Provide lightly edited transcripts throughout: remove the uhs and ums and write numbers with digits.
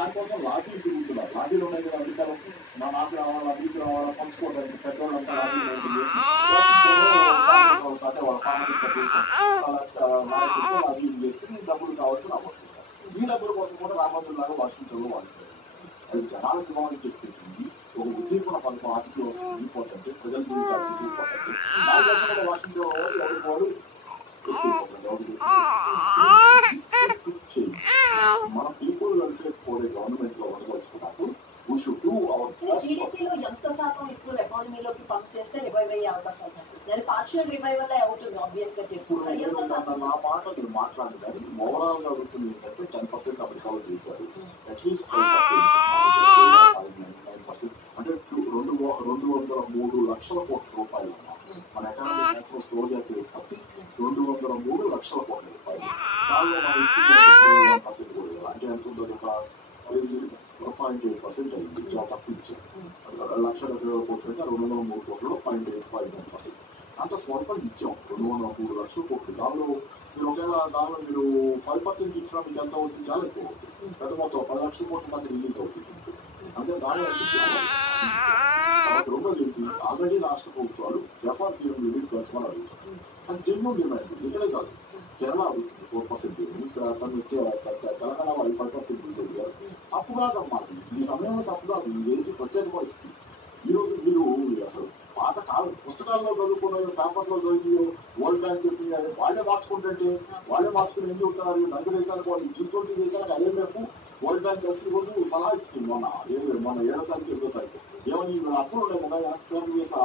దానికోసం లాబీలు తిరుగుతున్నారు. లాబీలు ఉన్నాయి కదా అమెరికాలో, నాకు రావాలా మీకు రావాలా పంచుకోవడానికి పెద్దవాళ్ళంతా లాబీ మెయింటైన్ చేసి వాళ్ళ లాబీలు చేసుకుని డబ్బులు కావాల్సి రాబోతుంటారు. ఈ డబ్బుల కోసం కూడా రాబోతున్నారు వాషింగ్టన్ లో వాడుతున్నారు. అది జనాలకు ఇవ్వాలని చెప్పి ఒక ఉద్దీపన పథకం ఆర్టికల్ వస్తుంది ఇంపార్టెంట్, ప్రజల గురించి ఆర్టికల్ ఇంపార్టెంట్. దానికోసం కూడా వాషింగ్టన్ ఎవరికి వాడు మన పీపుల్ వెల్ఫేర్ కోడే గవర్నమెంట్ లో ఉండదలుచుకున్నప్పుడు జీడీపీలో ఎంత శాతం ఇప్పుడు ఎకానమీలోకి పంప్ చేస్తే రివైవ్ అయ్యే అవకాశాలు కనిపిస్తుంది? పార్షియల్ రివైవల్ అవుతుంది ఆబ్వియస్ గా చేసుకుంటారు. నా మాట మీరు మాట్లాడింది కానీ ఓవరాల్ గా అడుగుతుంది ఏంటంటే 10% అమెరికాలో చేశారు. అట్లీస్ట్ 9%, అంటే 203 లక్షల కోట్ల రూపాయలు మన ఎకానమీ మ్యాక్సిమం స్టోర్ జాతీయ ఉత్పత్తి 203 లక్షల కోట్ల రూపాయలు. దానిలో మనం ఇచ్చింది 1% కూడా, అంటే ఎంత ఉంటుంది, ఒక 0.8% అయింది. చాలా తక్కువ ఇచ్చారు. 1,20,000 కోట్లు అంటే 203 కోట్లలో 0.85%. అంత స్వల్పం ఇచ్చాం. 203 లక్షల కోట్లు. దానిలో మీరు ఒకవేళ మీరు 5% ఇచ్చినా మీకు ఎంత అవుతుంది? చాలా ఎక్కువ అవుతుంది. పెద్ద మొత్తం 10 లక్షల కోట్లు దాకా రిలీజ్ అవుతుంది. అంటే దాని రెండోది ఏంటి, ఆల్రెడీ రాష్ట్ర ప్రభుత్వాలు ఎఫ్ఆర్పీఎం లిమిట్ పెంచమని అడుగుతారు. అది జెన్యూన్ డిమాండ్. ఇక్కడే కాదు, కేరళ అడుగుతుంది 4%, ఇక్కడ తెలంగాణ వాళ్ళు 5% బిల్ అడిగారు. తప్పు కాదమ్మా, ఈ సమయంలో తప్పు కాదు. ఇదేంటి ప్రత్యేక పరిస్థితి. ఈ రోజు మీరు అసలు పాతకాలం పుస్తకాల్లో చదువుకున్న పేపర్లో చదివి వరల్డ్ బ్యాంక్ చెప్పి వాళ్ళే మార్చుకుంటుంటే వాళ్ళే మార్చుకుని ఏం చెబుతున్నారు? నలుగు దేశాలకు వాళ్ళు G20 దేశాలకు IMF వరల్డ్ బ్యాంక్ కలిసి రోజు సలహా ఇచ్చింది మొన్న 7వ తారీఖు 8వ తారీఖు. ఏమని అప్పులు ఉన్నాయి కదా, వెనక్కి చేసే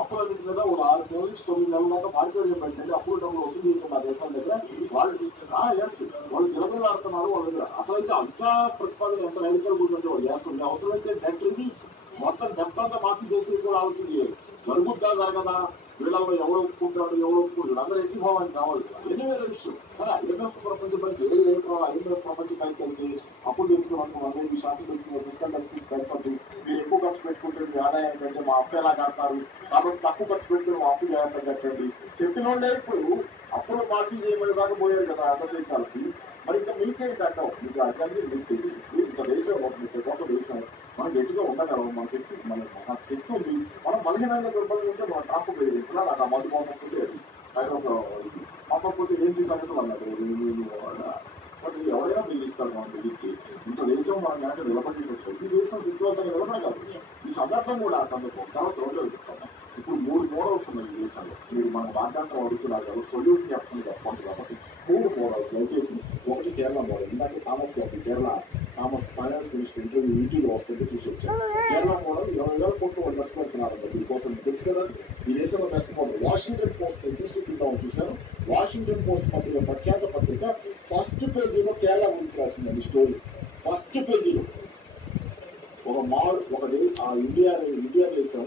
అప్పులన్నింటి మీద ఒక 6 నెలల నుంచి 9 నెలల దాకా మార్కెట్ పెట్టండి. అప్పులు డబ్బులు వసూలు చేయకుండా దేశాల దగ్గర వాళ్ళు గిలగిలాడుతున్నారు వాళ్ళ దగ్గర. అసలైతే అంత ప్రతిపాదన ఎంత రాడికల్ ఉందంటే వాళ్ళు చేస్తుంది. అవసరమైతే డెట్ రిలీఫ్ మొత్తం డెప్ట్ అంతా మాఫీ చేసేది కూడా ఆలోచన చేయాలి. జరుగుద్దా జరగదా, వీళ్ళలో ఎవరు ఒప్పుకుంటాడు ఎవరు ఒప్పుకుంటాడు, అందరూ ఎత్తిపోవాలని కావాలి కదా. ఎన్ని వేరే విషయం కదా. IMF ప్రపంచ బ్యాంక్ IMF ప్రపంచ బ్యాంక్ అయితే అప్పులు తెచ్చుకోవడానికి 15% పెట్టి ఫిస్కల్ డెఫిసిట్ పెంచండి, మీరు ఎక్కువ ఖర్చు పెట్టుకుంటే మీ ఆదాయం కంటే మా అప్పు ఎలా కడతారు, కాబట్టి తక్కువ ఖర్చు పెట్టుకుని మా అప్పు జాగ్రత్త కట్టండి చెప్పిన వాళ్ళే ఇప్పుడు అప్పులు మాఫీ చేయమని దాకా పోయారు కదా అర్థ దేశాలకి. మరి ఇంకా మీకేంటి అంటావు? మీకు అర్థాన్ని మీకు తెలియదు. ఇంత దేశం 30 కోట్ల దేశం, మనం గట్టిగా ఉండగలం. మన శక్తి మనకు శక్తి ఉంది. మనం బలహీనంగా దుర్బలంగా ఉంటే మన ట్రాప్ బెదిరించినా నాకు ఆ మందు పంపకపోతే అది పంపకపోతే ఏంటి సంగతులు అన్నారు. బట్ ఎవరైనా బెదిరిస్తారు మనం బెదిరితే. ఇంత దేశం మనం కనుక నిలబడేటట్టు ఈ దేశం శక్తివంతంగా నిలబడగలదు. ఈ సందర్భం కూడా ఆ సందర్భం తర్వాత రెండో చెప్తాను. ఇప్పుడు 3 మోడల్స్ ఉన్నాయి ఈ దేశంలో. మీరు మన రాజ్యాంగం అడుగుతున్నారు కాబట్టి సొల్యూషన్ చెప్పండి కాబట్టి 3 మోడల్స్ దయచేసి. ఒకటి కేరళ మోడల్. ఇందాక థామస్ ఫైనాన్స్ మినిస్టర్ ఇంటర్వ్యూ ఈటీలో వస్తుంటే చూసి వచ్చారు. కేరళ మోడల్ 20,000 కోట్లు వాళ్ళు ఖర్చు పెడుతున్నారు దీనికోసం. తెలుసు కదా, ఈ దేశంలో బెస్ట్ మోడల్. వాషింగ్టన్ పోస్ట్ తీసుకుంటామని చూశాను. వాషింగ్టన్ పోస్ట్ పత్రిక, ప్రఖ్యాత పత్రిక, ఫస్ట్ పేజీలో కేరళ గురించి రాసిందండి స్టోరీ. ఫస్ట్ పేజీలో ఒక ఇండియా దేశం